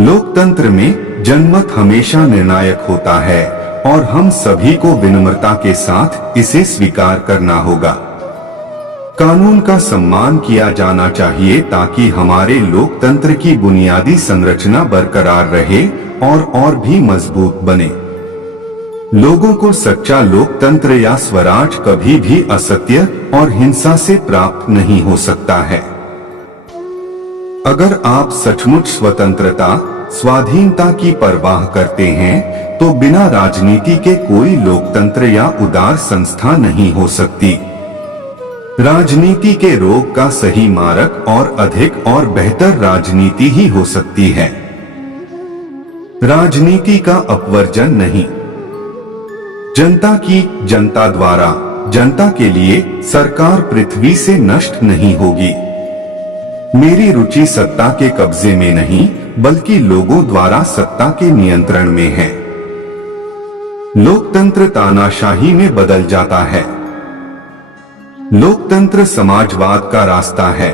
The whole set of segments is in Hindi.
लोकतंत्र में जनमत हमेशा निर्णायक होता है और हम सभी को विनम्रता के साथ इसे स्वीकार करना होगा। कानून का सम्मान किया जाना चाहिए ताकि हमारे लोकतंत्र की बुनियादी संरचना बरकरार रहे और भी मजबूत बने। लोगों को सच्चा लोकतंत्र या स्वराज कभी भी असत्य और हिंसा से प्राप्त नहीं हो सकता है। अगर आप सचमुच स्वतंत्रता, स्वाधीनता की परवाह करते हैं तो बिना राजनीति के कोई लोकतंत्र या उदार संस्था नहीं हो सकती। राजनीति के रोग का सही मारक और अधिक और बेहतर राजनीति ही हो सकती है। राजनीति का अपवर्जन नहीं। जनता की, जनता द्वारा, जनता के लिए सरकार पृथ्वी से नष्ट नहीं होगी। मेरी रुचि सत्ता के कब्जे में नहीं बल्कि लोगों द्वारा सत्ता के नियंत्रण में है। लोकतंत्र तानाशाही में बदल जाता है। लोकतंत्र समाजवाद का रास्ता है।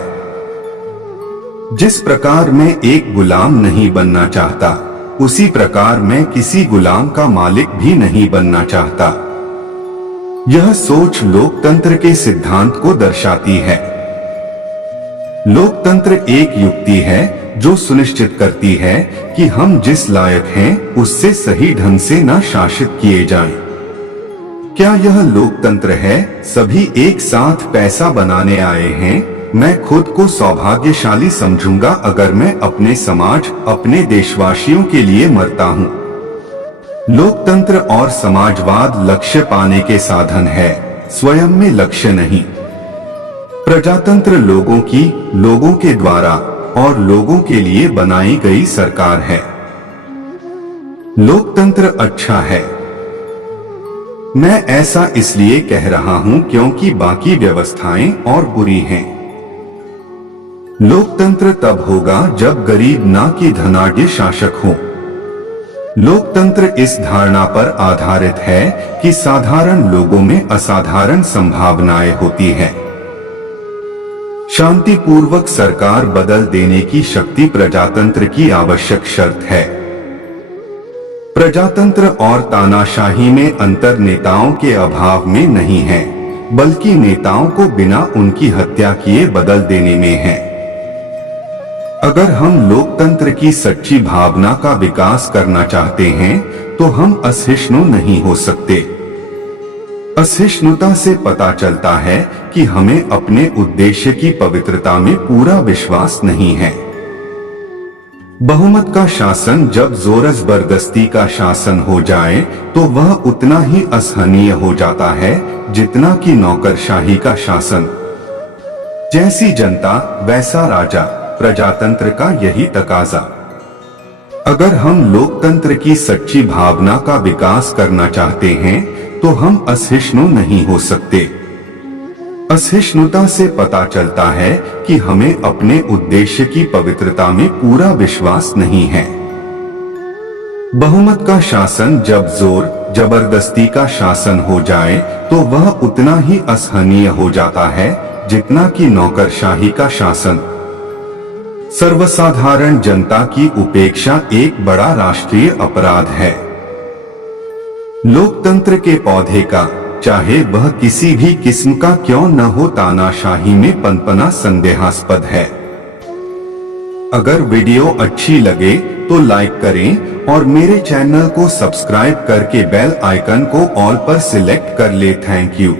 जिस प्रकार मैं एक गुलाम नहीं बनना चाहता, उसी प्रकार मैं किसी गुलाम का मालिक भी नहीं बनना चाहता। यह सोच लोकतंत्र के सिद्धांत को दर्शाती है। लोकतंत्र एक युक्ति है जो सुनिश्चित करती है कि हम जिस लायक हैं उससे सही ढंग से न शासित किए जाएं। क्या यह लोकतंत्र है? सभी एक साथ पैसा बनाने आए हैं। मैं खुद को सौभाग्यशाली समझूंगा अगर मैं अपने समाज, अपने देशवासियों के लिए मरता हूं। लोकतंत्र और समाजवाद लक्ष्य पाने के साधन है, स्वयं में लक्ष्य नहीं। प्रजातंत्र लोगों की, लोगों के द्वारा और लोगों के लिए बनाई गई सरकार है। लोकतंत्र अच्छा है। मैं ऐसा इसलिए कह रहा हूं क्योंकि बाकी व्यवस्थाएं और बुरी हैं। लोकतंत्र तब होगा जब गरीब ना कि धनाढ्य शासक हो। लोकतंत्र इस धारणा पर आधारित है कि साधारण लोगों में असाधारण संभावनाएं होती हैं। शांतिपूर्वक सरकार बदल देने की शक्ति प्रजातंत्र की आवश्यक शर्त है। प्रजातंत्र और तानाशाही में अंतर नेताओं के अभाव में नहीं है, बल्कि नेताओं को बिना उनकी हत्या किए बदल देने में है। अगर हम लोकतंत्र की सच्ची भावना का विकास करना चाहते हैं तो हम असहिष्णु नहीं हो सकते। असहिष्णुता से पता चलता है कि हमें अपने उद्देश्य की पवित्रता में पूरा विश्वास नहीं है। बहुमत का शासन जब जोर जबरदस्ती का शासन हो जाए तो वह उतना ही असहनीय हो जाता है जितना कि नौकरशाही का शासन। जैसी जनता वैसा राजा, प्रजातंत्र का यही तकाजा। अगर हम लोकतंत्र की सच्ची भावना का विकास करना चाहते हैं तो हम असहिष्णु नहीं हो सकते। असहिष्णुता से पता चलता है कि हमें अपने उद्देश्य की पवित्रता में पूरा विश्वास नहीं है। बहुमत का शासन जब जोर जबरदस्ती का शासन हो जाए तो वह उतना ही असहनीय हो जाता है जितना कि नौकरशाही का शासन। सर्वसाधारण जनता की उपेक्षा एक बड़ा राष्ट्रीय अपराध है। लोकतंत्र के पौधे का, चाहे वह किसी भी किस्म का क्यों न हो, तानाशाही में पनपना संदेहास्पद है। अगर वीडियो अच्छी लगे तो लाइक करें और मेरे चैनल को सब्सक्राइब करके बेल आइकन को ऑल पर सिलेक्ट कर ले। Thank you.